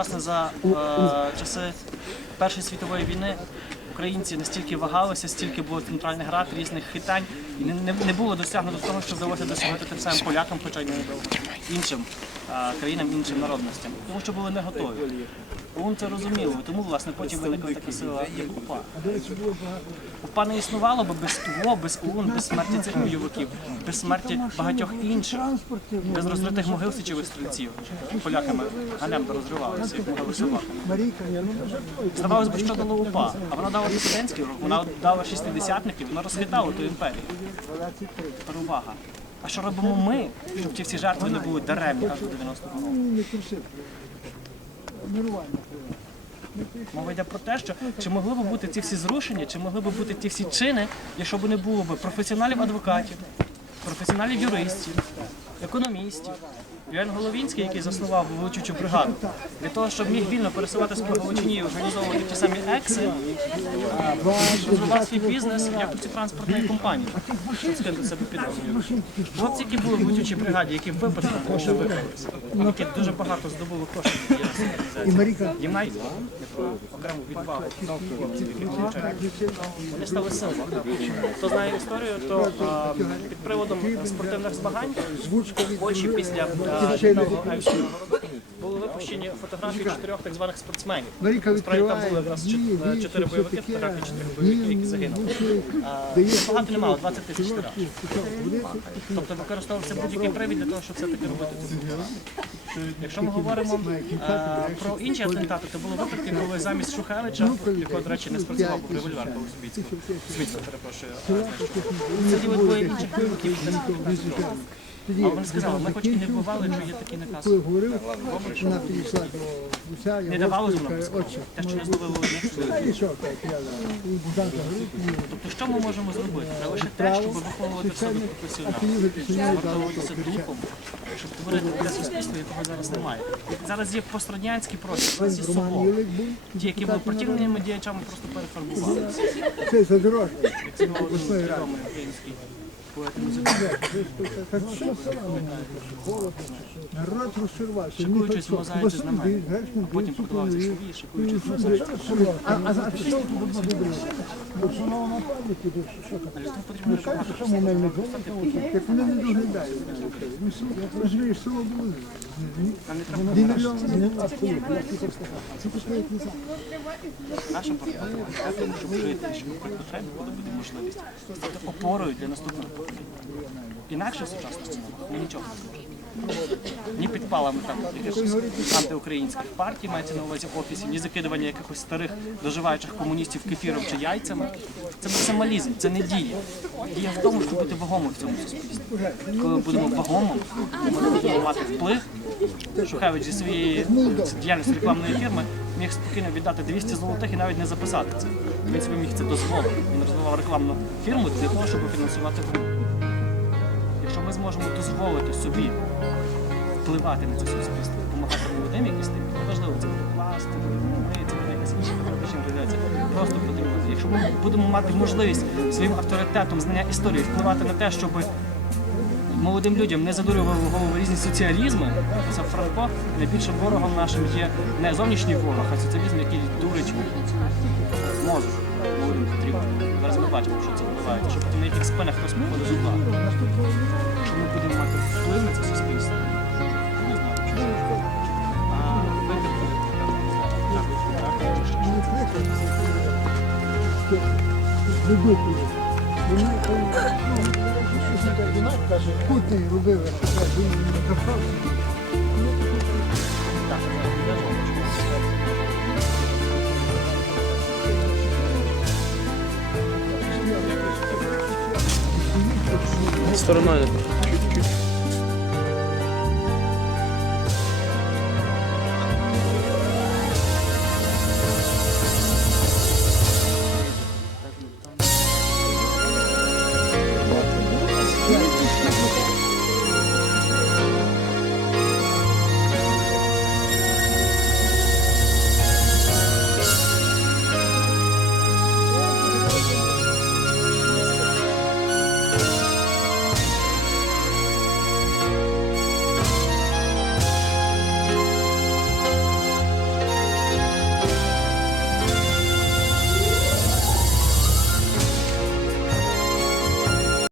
власне за е, часи Першої світової війни українці настільки вагалися, стільки було центральних град, різних хитань, і не, не, не було досягнуто того, що вдалося досягнути тим самим полякам, хоча й не іншим е, країнам, іншим народностям, тому що були не готові. ОУН це розуміло, тому власне потім виникла така сила, як УПА. УПА не існувало би без УВО, без ОУН, без смерті цих бойовиків, без смерті багатьох інших, без розритих могил січових стрільців. Поляками ганебно розривалися, як могили собаками. Здавалось би, що дало УПА, а вона дала дисидентський рух, вона дала шістидесятників, вона розхитала ту імперію. Тепер увага. А що робимо ми, щоб ті всі жертви не були даремні аж до 90-го року? Мова йде про те, що чи могли б бути ці всі зрушення, чи могли б бути ті всі чини, якщо б не було б професіоналів адвокатів, професіоналів юристів, економістів. Євген Головінський, який заснував величучу бригаду, для того, щоб міг вільно пересуватися по Галичині і організовувати ті самі екси, розвивати свій бізнес в якості транспортної компанії, щоб скинути себе підрозділів. Хлопці, які були в величучій бригаді, які випадково лише виправилися, які дуже багато здобули коштів від ЄС. Їм навіть окрему відвагу хлопців, які навчають. Вони стали символом. Хто знає історію, то а, під приводом спортивних змагань в Польщі після відомого були випущені фотографії чотирьох так званих спортсменів. Справді там були якраз чотири бойовики, фотографії чотирьох бойовиків, які загинули. Багато немало, 20 тисяч тираж. Тобто використовувався будь-який привід для того, щоб все-таки робити цю фотографію. Якщо ми говоримо е, про інші атентати, то були випадки, коли замість Шухевича, якого, до речі, не спрацював був револьвер по Світського, Світського, перепрошую, е, сиділи двоє інших бойовиків, десь по 15 років. Тоді А вони сказали, ми хоч і не вбивали, що є такий наказ. коли говорив, вона підійшла до гуся, Не я давали зі мною каже, отче, Те, що не зловили одних. та і що, так, я і Богданка Тобто що ми можемо зробити? Треба лише те, щоб виховувати в а професіонал. Виховуватися духом, щоб творити таке суспільство, якого зараз немає. Зараз є пострадянський простір, зараз є був, Ті, які були противними діячами, просто перефарбували. це задорожний. Як це говорив відомий український народ розширвався. Шикуючись мозаїці потім продавався шові, шикуючись мозаїці. А, а? Шановна то що рахувати. Що ми не Як вони не доглядають. Село, розумієш, село було. Не треба Дві мільйони не наша проблема щоб жити, щоб при потребі, буде можливість, стати опорою для наступного покоління. Інакше в ми нічого не зможемо. Ні підпалами там антиукраїнських партій, мається на увазі офісів, ні закидування якихось старих доживаючих комуністів кефіром чи яйцями. Це максималізм, це не дія. Дія в тому, щоб бути вагомим в цьому суспільстві. Коли ми будемо вагомим, ми будемо мати вплив. Шухевич зі своєї діяльності рекламної фірми міг спокійно віддати 200 золотих і навіть не записати це. Він собі міг це дозволити. Він розвивав рекламну фірму для того, щоб фінансувати Якщо ми зможемо дозволити собі впливати на це суспільство, допомагати якісь тим, неважливо, це буде пластик, ми, це буде якась інша патріотична організація. Просто потрібно. Якщо ми будемо мати можливість своїм авторитетом знання історії впливати на те, щоб молодим людям не задурювали голову різні соціалізми, це Франко найбільшим ворогом нашим є не зовнішній ворог, а соціалізм, який дурить мозок бачимо, що це відбувається, що потім на яких спинах хтось походить з. Якщо ми будемо мати вплив на це суспільство, не знаю, чи це. А вибір буде так, так, вона каже, Путін робив, він не. Так, я все равно чуть-чуть. Yeah.